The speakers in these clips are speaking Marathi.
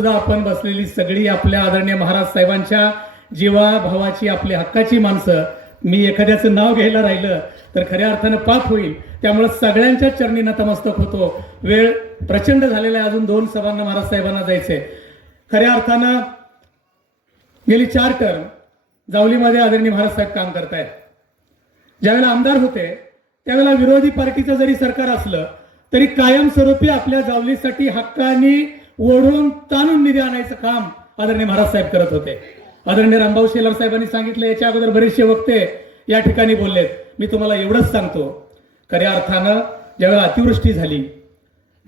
सुद्धा आपण बसलेली सगळी आपल्या आदरणीय महाराज साहेबांच्या जीवा भावाची आपली हक्काची माणसं. मी एखाद्याचं नाव घ्यायला राहिलं तर खऱ्या अर्थानं पाप होईल. त्यामुळे सगळ्यांच्या चरणी नतमस्तक होतो. वेळ प्रचंड झालेला आहे. अजून दोन सभांना महाराज साहेबांना जायचंय. खऱ्या अर्थानं गेली चार टर्म जावलीमध्ये आदरणीय महाराज साहेब काम करतायत. ज्यावेळेला आमदार होते त्यावेळेला विरोधी पार्टीचं जरी सरकार असलं तरी कायमस्वरूपी आपल्या जावलीसाठी हक्कानी ओढून ताणून निधी आणायचं काम आदरणीय महाराज साहेब करत होते. आदरणीय रामभाऊ शेलार साहेबांनी सांगितलं याच्या अगोदर बरेचसे वक्ते या ठिकाणी बोललेत. मी तुम्हाला एवढंच सांगतो खऱ्या अर्थानं ज्यावेळेला अतिवृष्टी झाली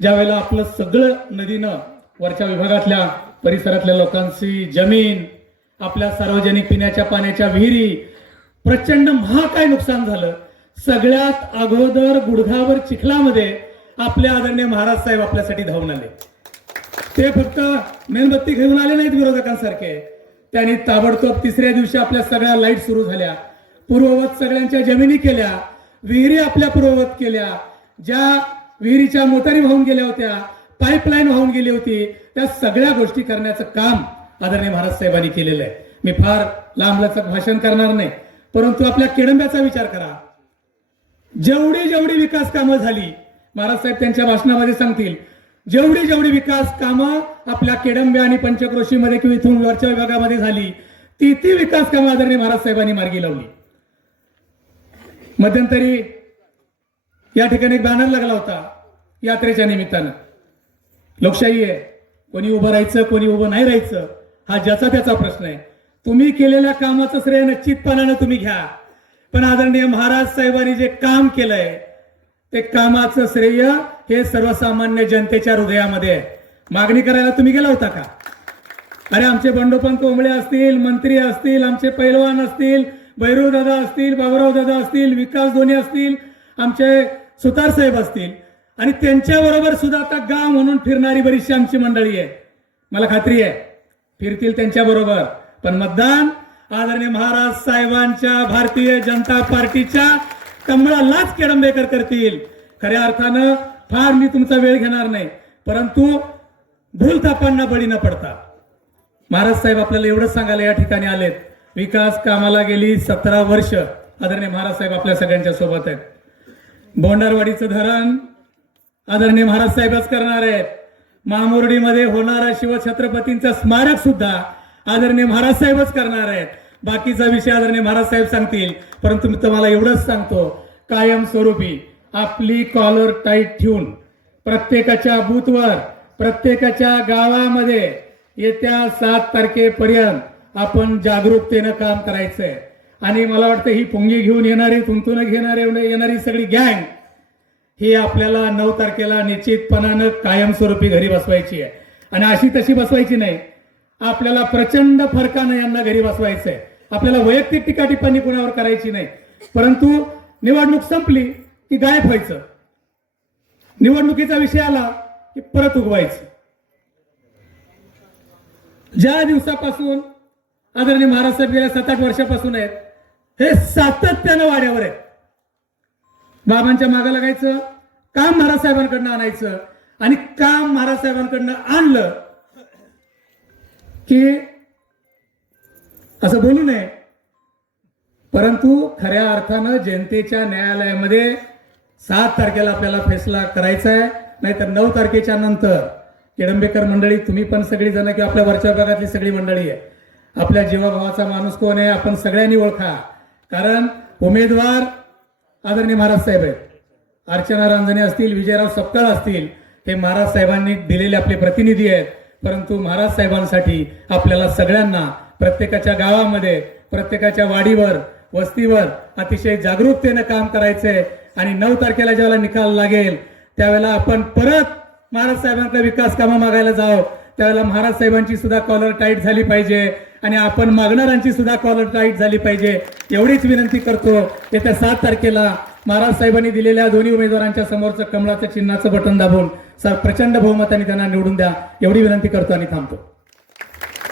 ज्यावेळेला आपलं सगळं नदीनं वरच्या विभागातल्या परिसरातल्या लोकांची जमीन आपल्या सार्वजनिक पिण्याच्या पाण्याच्या विहिरी प्रचंड महाकाय नुकसान झालं. सगळ्यात अगोदर गुडघावर चिखलामध्ये आपले आदरणीय महाराज साहेब आपल्यासाठी धावून आले. ते फक्त मेणबत्ती घेऊन आले नाहीत विरोधकांसारखे. त्यांनी ताबडतोब तिसऱ्या दिवशी आपल्या सगळ्या लाइट सुरू झाल्या. पूर्ववत सगळ्यांच्या जमिनी केल्या. विहिरी आपल्या पूर्ववत केल्या. ज्या विहिरीच्या मोटारी वाहून गेल्या होत्या पाईपलाईन वाहून गेली होती त्या सगळ्या गोष्टी करण्याचं काम आदरणीय महाराज साहेबांनी केलेलं आहे. मी फार लांबलचक भाषण करणार नाही परंतु आपल्या केडंब्याचा विचार करा. जेवढी जेवढी विकास कामं झाली महाराज साहेब त्यांच्या भाषणामध्ये सांगतील जेवढी जेवढी विकास कामं आपल्या केडंब्या आणि पंचक्रोशीमध्ये किंवा इथून वरच्या विभागामध्ये झाली ती ती विकास कामं आदरणीय महाराज साहेबांनी मार्गी लावली. मध्यंतरी या ठिकाणी एक बॅनर लागला होता यात्रेच्या निमित्तानं. लोकशाही आहे कोणी उभं राहायचं कोणी उभं नाही राहायचं हा ज्याचा त्याचा प्रश्न आहे. तुम्ही केलेल्या कामाचं श्रेय निश्चितपणानं तुम्ही घ्या. पण आदरणीय महाराज साहेबांनी जे काम केलंय ते कामाचं श्रेय हे सर्वसामान्य जनतेच्या हृदयामध्ये आहे. मागणी करायला तुम्ही गेला होता का? अरे आमचे बंडोपंत कोंबळे असतील मंत्री असतील आमचे पैलवान असतील भैरव दादा असतील बाबुराव दादा असतील विकास धोनी असतील आमचे सुतार साहेब असतील. आणि त्यांच्याबरोबर सुद्धा आता गाव म्हणून फिरणारी बरीचशी आमची मंडळी आहे मला खात्री आहे फिरतील त्यांच्या बरोबर पण मतदान आदरणीय महाराज साहेबांच्या भारतीय जनता पार्टीच्या कमळालाच केडंबेकर करतील. खऱ्या अर्थानं फार मी तुमचा वेळ घेणार नाही परंतु भूल थापांना बळी न पडता. महाराज साहेब आपल्याला एवढंच सांगायला या ठिकाणी आलेत. विकास कामाला गेली सतरा वर्ष. आदरणीय महाराज साहेब आपल्या सगळ्यांच्या सोबत आहेत. बोंडारवाडीचं धरण आदरणीय महाराज साहेबच करणार आहेत. मामुर्डीमध्ये होणारा शिवछत्रपतींचं स्मारक सुद्धा आदरणीय महाराज साहेबच करणार आहेत. बाकीचा विषय आदरणीय महाराज साहेब सांगतील परंतु मी तुम्हाला एवढंच सांगतो कायमस्वरूपी आपली कॉलर टाईट ठेवून प्रत्येकाच्या बूथवर प्रत्येकाच्या गावामध्ये येत्या सात तारखेपर्यंत आपण जागरूकतेनं काम करायचंय. आणि मला वाटतं ही पुंगी घेऊन येणारी तुंतून घेणारे येणारी सगळी गँग ही आपल्याला नऊ तारखेला निश्चितपणानं कायमस्वरूपी घरी बसवायची आहे. आणि अशी तशी बसवायची नाही. आपल्याला प्रचंड फरकानं यांना घरी बसवायचंय. आपल्याला वैयक्तिक टीका टिप्पणी कुणावर करायची नाही. परंतु निवडणूक संपली की गायब व्हायचं. निवडणुकीचा विषय आला की परत उगवायचं. ज्या दिवसापासून आदरणीय महाराज गेल्या सात आठ वर्षापासून आहेत हे सातत्यानं वाड्यावर आहेत. बाबांच्या मागे लागायचं काम महाराज साहेबांकडनं आणायचं आणि काम महाराज साहेबांकडनं आणलं की असं बोलू नये. परंतु खऱ्या अर्थानं जनतेच्या न्यायालयामध्ये सात तारखेला आपल्याला फैसला करायचा आहे नाहीतर नऊ तारखेच्या नंतर केडंबेकर मंडळी तुम्ही पण सगळी जण किंवा आपल्या वरच्या भागातली सगळी मंडळी आहे. आपल्या जीवाभावाचा माणूस कोण आहे आपण सगळ्यांनी ओळखा. कारण उमेदवार आदरणीय महाराज साहेब आहेत. अर्चना रांजणे असतील विजयराव सपकाळ असतील हे महाराज साहेबांनी दिलेले आपले प्रतिनिधी आहेत. परंतु महाराज साहेबांसाठी आपल्याला सगळ्यांना प्रत्येकाच्या गावामध्ये प्रत्येकाच्या वाडीवर वस्तीवर अतिशय जागरूकतेनं काम करायचंय. आणि नऊ तारखेला ज्यावेळेला निकाल लागेल त्यावेळेला आपण परत महाराज साहेबांकडे विकास कामं मागायला जावं. त्यावेळेला महाराज साहेबांची सुद्धा कॉलर टाईट झाली पाहिजे आणि आपण मागणाऱ्यांची सुद्धा कॉलर टाईट झाली पाहिजे. एवढीच विनंती करतो येत्या सात तारखेला महाराज साहेबांनी दिलेल्या दोन्ही उमेदवारांच्या समोरचं कमळाचं चिन्हाचं बटन दाबून सर प्रचंड बहुमताने त्यांना निवडून द्या. एवढी विनंती करतो आणि थांबतो.